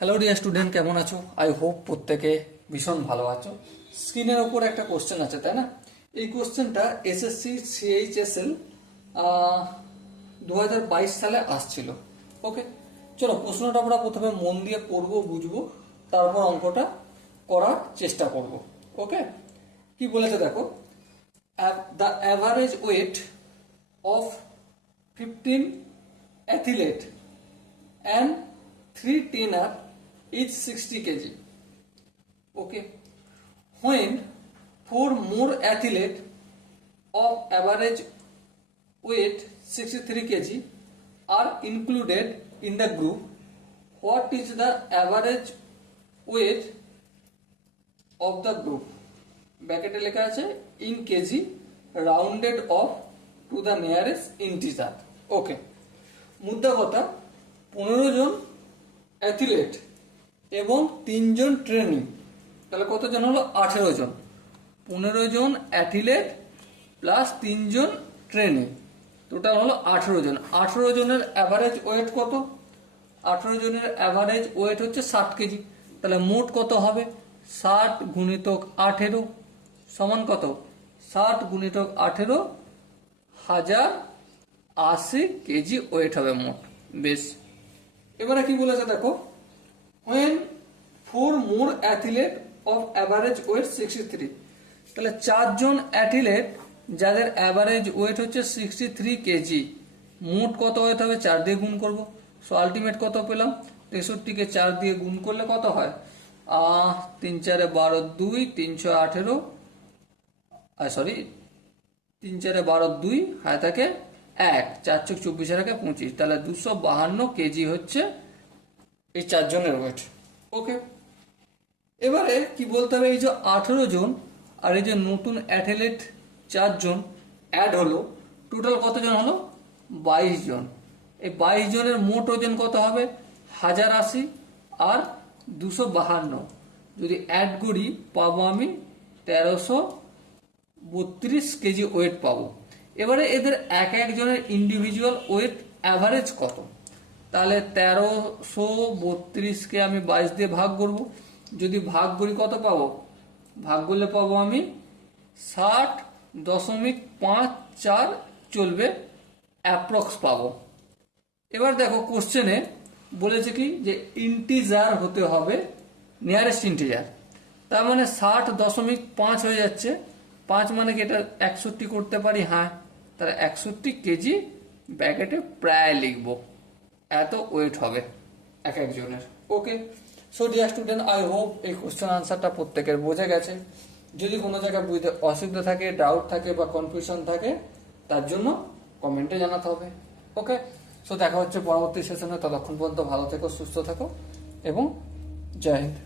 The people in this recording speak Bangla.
হ্যালো ডিয়ার স্টুডেন্ট, কেমন আছো? আই হোপ প্রত্যেকে ভীষণ ভালো আছো। স্ক্রিনের ওপর একটা কোশ্চেন আছে, তাই না? এই কোশ্চেনটা এসএসসি সিএইচএসএল 2022 সালে আসছিল। ওকে, চলো প্রশ্নটা আমরা প্রথমে মন দিয়ে পড়বো, বুঝবো, তারপর অঙ্কটা করার চেষ্টা করব। ওকে, কি বলেছে দেখো, the average weight of 15 athlete and 3 trainer is 60 kg. Okay. When 4 more athletes of average weight 63 kg are included in the group, what is the average weight of the group? ব্র্যাকেটে লেখা আছে in kg rounded off to the nearest integer. ওকে, মুদ্রা কথা, 15 জন অ্যাথলিট এবং 3 জন ট্রেনিং, তাহলে কতজন হলো? 18 জন। 15 জন অ্যাথলিট প্লাস 3 জন ট্রেনিং, টোটাল হলো 18 জন। 18 জনের অ্যাভারেজ ওয়েট কত? 18 জনের অ্যাভারেজ ওয়েট হচ্ছে 60 কেজি। তাহলে মোট কত হবে? 60 গুণিতক 18 সমান কত? 60 গুণিতক 18 1080 কেজি ওয়েট হবে মোট। বেশ, এবারে কি বলেছে দেখো, when 4 more athlete of average weight 63, তাহলে 4 জন অ্যাথলিট যাদের অ্যাভারেজ ওয়েট হচ্ছে 63 কেজি, মোট কত ওয়েট হবে? 4 দিয়ে গুণ করব। সো আলটিমেট কত পেলাম? 63কে 4 দিয়ে গুণ করলে কত হয়? 3 4 12 2 318, সরি 3 4 12 2 হায় থাকে 1, 4 চোখ 24 এর 25, তাহলে 252 কেজি হচ্ছে এই 4 জনের ওয়েট। ওকে, এবারে কি বলতে হবে, এই যে 18 জন আর এই যে নতুন অ্যাথলেট 4 জন অ্যাড হলো, টোটাল কতজন হলো? 22 জন। এই 22 জনের মোট ওজন কত হবে? 1080 আর 252 যদি অ্যাড করি পাবো আমি 1332 কেজি ওয়েট পাবো। এবারে এদের এক একজনের ইন্ডিভিজুয়াল ওয়েট অ্যাভারেজ কত? তাহলে 1332কে আমি 22 দিয়ে ভাগ করব। যদি ভাগ করি কত পাবো? ভাগ করলে পাবো আমি 60.54 চলবে, অ্যাপ্রক্স পাবো। এবার দেখো কোশ্চেনে বলেছে কি যে ইন্টিজার হতে হবে, নিয়ারেস্ট ইন্টিজার। তার মানে 60.5 হয়ে যাচ্ছে। 5 মানে কি এটা 61 করতে পারি? হ্যাঁ, তাহলে 61 কেজি ব্র্যাকেটে প্রায় লিখবো, এত ওয়েট হবে এক একজনের। Okay, so dear student, I hope এই কোশ্চেন আনসারটা প্রত্যেকের বোঝা গেছে। যদি কোনো জায়গায় বুঝতে অসুবিধা থাকে, ডাউট থাকে বা কনফিউশন থাকে, তার জন্য কমেন্টে জানাতে হবে। ওকে, সো দেখা হচ্ছে পরবর্তী সেশনে। ততক্ষণ পর্যন্ত ভালো থেকো, সুস্থ থাকো এবং জয় হিন্দ।